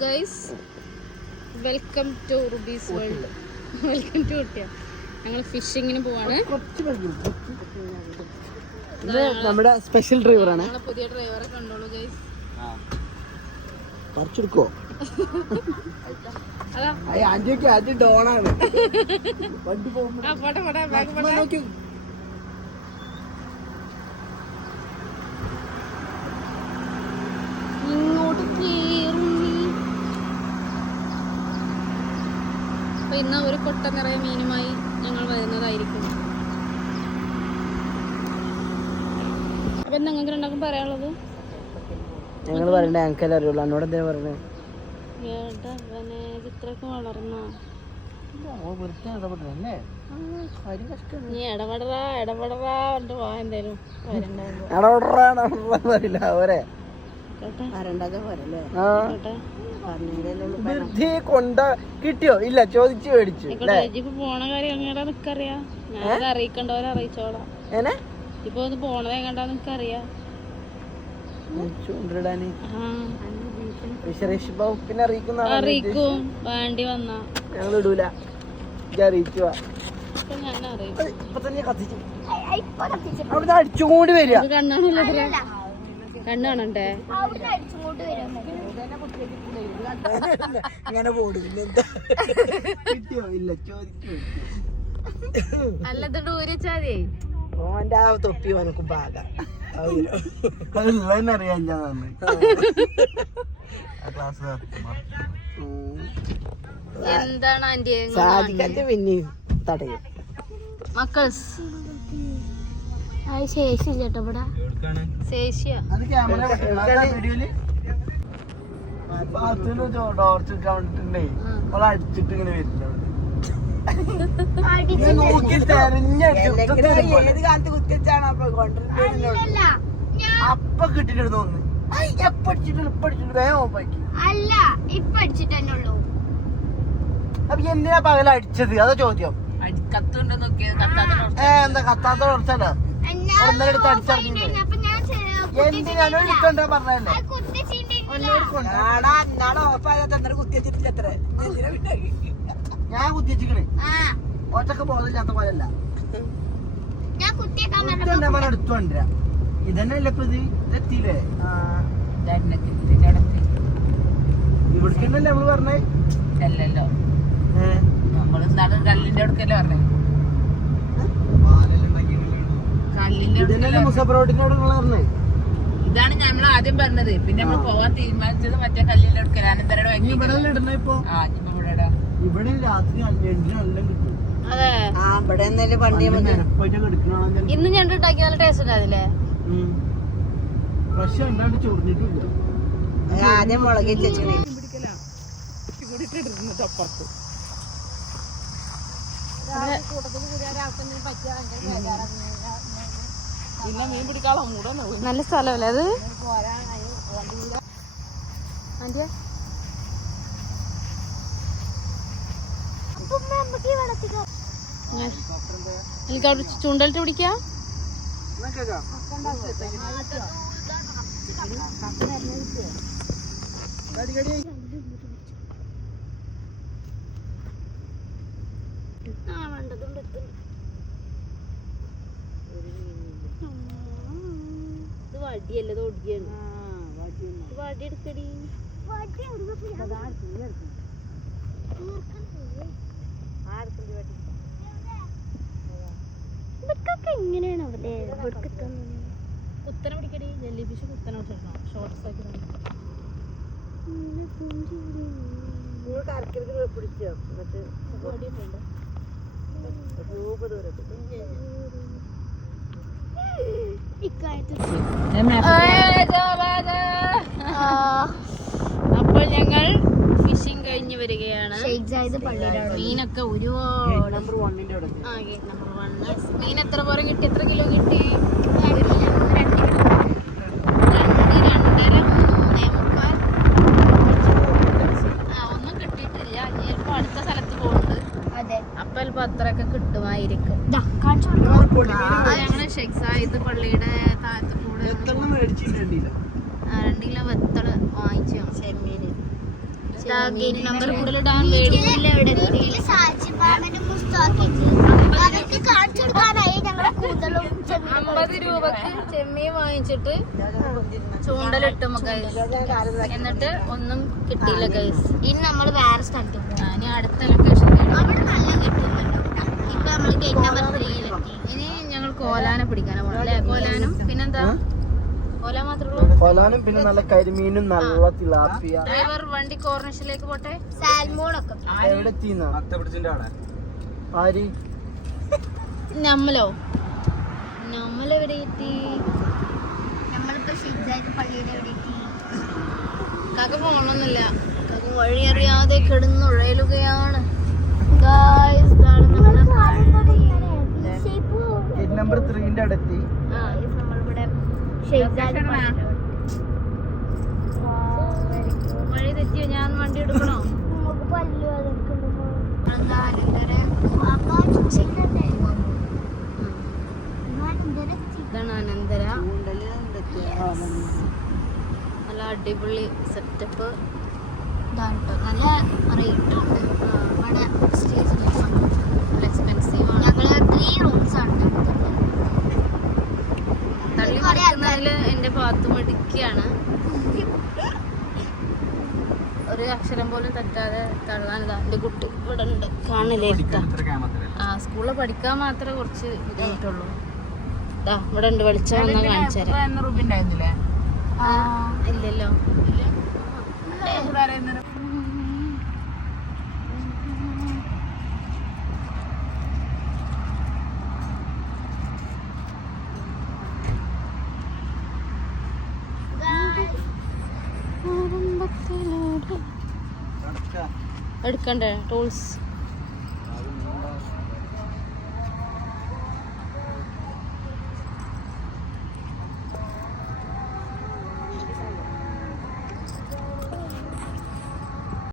Guys welcome to Ruby's world. Welcome to ഊട്ടിയ. ഞങ്ങൾ ഫിഷിങ്ങിന് പോവാണ്. നമ്മുടെ സ്പെഷ്യൽ ഡ്രൈവറാണ്. പുതിയ ഡ്രൈവറെ കണ്ടോളൂ ഗൈസ്. പറിച്ചെടുക്കോ? ആദ്യം ഡോണാണ് വണ്ടി പോകുമ്പോ. ഇങ്ങോട്ട് അപ്പൊ ഇന്ന് ഒരു കൊട്ട നിറയെ മീനുമായി ഞങ്ങൾ വരുന്നതായിരിക്കും. അപ്പൊ നിങ്ങൾക്ക് രണ്ടാക്കും പറയാനുള്ളത്? ഞങ്ങൾ പറയണ്ടേ? ഞങ്ങൾക്കെല്ലാം അറിയുള്ളൂ. എന്നോട് എന്താ പറയണേ? ഇത്രയൊക്കെ വളർന്നോ? നീ ഇടപെടറാ വാ. എന്തായാലും കൊണ്ട കിട്ടിയോ? ഇല്ല, ചോദിച്ചു മേടിച്ചു. പോണ കാര്യം എങ്ങനെയാ നിക്കറിയാ? ഞാനത് അറിയിക്കണ്ടവരെ അറിയിച്ചോളാം. ഇപ്പൊ ഒന്ന് പോണത് എങ്ങണ്ടാ നിക്കറിയാ? ചൂണ്ടിടാന് ഫിഷറീസ് വകുപ്പിനെ അറിയിക്കും. വേണ്ടി വന്നാ ഞങ്ങൾ ഇടൂല. അറിയിച്ചു ഞാൻ അറിയിക്കും. ഇപ്പൊ തന്നെ കത്തിച്ചു അവിടെ അടിച്ചുകൊണ്ട് വരിക. കണ്ണാണണ്ടേ ഇങ്ങനെ പോടും. കിട്ടിയോ? ഇല്ല, ചോദിച്ചു. അല്ലത് ഊരിച്ചാതി ഓന്റെ ആ തൊപ്പി ഓനക്ക് ഭാഗം അറിയാൻ. എന്താണ് ആന്റി സാധിക്കാത്ത പിന്നെയും തടയും മക്കൾസ്. ശേഷിയില്ല കേട്ടോ ഇവിടെ. ശേഷിയാ അടിച്ചിട്ട് ഇങ്ങനെ വരുന്നുണ്ട്. ഏത് കാലത്ത് കുത്തിച്ചാണോ അപ്പൊ കിട്ടിട്ട് തോന്നുന്നു. അപ്പൊ എന്തിനാ പകല അടിച്ചത്? അതാ ചോദ്യം. എന്താ കത്താത്ത കുറച്ചല്ലോ ഒന്നരടുത്ത് അടിച്ചറിഞ്ഞിട്ട് എന്തിനാണോ എടുത്തോണ്ടാ പറഞ്ഞല്ലേ? ഞാൻ കുത്തിച്ചിക്കണേ. ഒറ്റക്ക് ബോധമില്ലാത്ത പോലല്ല. എടുത്തോണ്ടിരാ. ഇതന്നെയല്ലേ ഇപ്പൊ ഇത്? ഇതെത്തിയില്ലേ? ഇവിടേക്കന്നല്ലേ നമ്മള് പറഞ്ഞേ? അല്ലല്ലോ, നമ്മള് കല്ലിന്റെ അടുക്കല്ലേ പറഞ്ഞേ. മുസഫറോട്ടിനോട് പറഞ്ഞേ. ഇതാണ് നമ്മൾ ആദ്യം പറഞ്ഞത്. പിന്നെ നമ്മൾ പോവാൻ തീരുമാനിച്ചത് മറ്റേ കല്ലിന്റെ അടുക്കൽ. ഇവിടെ ഇടണ ഇപ്പൊ ഇവിടെ രാത്രി 5 നല്ല കിട്ടും. ഇന്ന് ഞണ്ട് ഉണ്ടാക്കി നല്ല ടേസ്റ്റ് ഉണ്ടാവില്ലേ? പക്ഷെ ഉണ്ടാണ്ട് ചൊറിഞ്ഞിട്ടില്ല. ആദ്യം മുളക് നല്ല സ്ഥലമല്ലേ അത്? എനിക്ക് അവിടെ ചൂണ്ടലിട്ട് പിടിക്കാം. ഇത് വടിയല്ല, ഇത് ഒടിയാണ്. വടി എടുക്കടി. എങ്ങനെയാണ് അവിടെ കുത്തനെ പിടിക്കടി? ജെല്ലി ഫിഷ് കുത്തനെ പിടിച്ചിടണം. ഷോർട്ട്സ് ആക്കി പിടിച്ചോ? അപ്പോൾ ഞങ്ങൾ ഫിഷിംഗ് കഴിഞ്ഞ് വരികയാണ്. മീനൊക്കെ ഒരുപാട്. നമ്പർ 1 മീൻ എത്ര പോരം കിട്ടി? എത്ര കിലോ കിട്ടി? 2.5 ഒന്നും കിട്ടിയിട്ടില്ല. ചിലപ്പോ അടുത്ത സ്ഥലത്ത് പോകുന്നുണ്ട്. അപ്പൊ ചിലപ്പോ അത്രയൊക്കെ കിട്ടുമായിരിക്കും. ഞങ്ങള് ഷെയ്ഖ് പള്ളിയുടെ താഴത്ത് കൂടെ 2 കിലോ വെത്തള് വാങ്ങിച്ചു. ചെമ്മീന് ഗേറ്റ് നമ്പർ കൂടുതലിടാൻ വേണ്ടിയില്ല. $50 രൂപക്ക് ചെമ്മീൻ വാങ്ങിച്ചിട്ട് ചൂണ്ടലിട്ടും ഗൈസ്. എന്നിട്ട് ഒന്നും കിട്ടിയില്ല ഗൈസ്. ഇനി നമ്മൾ വേറെ സ്ഥലത്ത് പോകും. ഇനി അടുത്ത ലൊക്കേഷൻ അവിടെ നല്ല കിട്ടുമല്ലോ. ഇപ്പൊ നമ്മൾ ഗേറ്റ് നമ്പർ 3-ലെത്തി. ഇനി ഞങ്ങൾ കോലാനെ പിടിക്കാനാ പോകണം അല്ലേ? കോലാനും പിന്നെന്താ? കോല മാത്രമേ ഉള്ളൂ. കൊലാനും പിന്നെ നല്ല കരിമീനും നല്ല തിലാപ്പിയ. ഡ്രൈവർ വണ്ടി കോർണിഷിലേക്ക് പോട്ടെ. സാൽമോണൊക്കെ എവിടെ എത്തിന്നാ ആര് നമ്മളോ? നമ്മളെവിടെ എത്തി? നമ്മളിപ്പോ ഷിജാജ് പള്ളിയുടെ അവിടെ എത്തി. കാക്ക പോകണമെന്നില്ല. കാക്ക വഴി അറിയാതെ കിടന്നുഴലുകയാണ്. Guys, ഇതാണ് നമ്മുടെ പള്ളി. ഗേറ്റ് നമ്പർ 3-ന്റെ അടുത്ത് നമ്മളിവിടെ ഷിജാജ് വഴി തെറ്റിയോ? ഞാൻ വണ്ടി എടുക്കണോ? നമുക്ക് പല്ലു അതൊക്കെ ഇതാണ് അനന്തര. നല്ല അടിപൊളി സെറ്റപ്പ്. നല്ല റേറ്റും ഉണ്ട് ഇവിടെ സ്റ്റേജിൽ. നല്ല എക്സ്പെൻസീവ് ആണ്. ഞങ്ങള് 3 റൂംസ് ആണ് തള്ളി മറിക്കുന്നതിൽ എൻ്റെ ഭാഗത്ത് മിടുക്കിയാണ്. ഒരു അക്ഷരം പോലും തെറ്റാതെ തള്ളാനിതാ എൻ്റെ കുട്ടി ഇവിടെ ഉണ്ട്. കാണില്ലേ? സ്കൂളിൽ പഠിക്കാൻ മാത്രമേ കുറച്ച് ബുദ്ധിമുട്ടുള്ളൂ. ഇതാ ഇവിടെ ഉണ്ട്. വെളിച്ചം വന്നാൽ കാണിച്ചു തരാം. റുബി ഉണ്ടായിരുന്നില്ലേ? ഇല്ലല്ലോ. എടുക്കണ്ടേ ടൂൾസ്?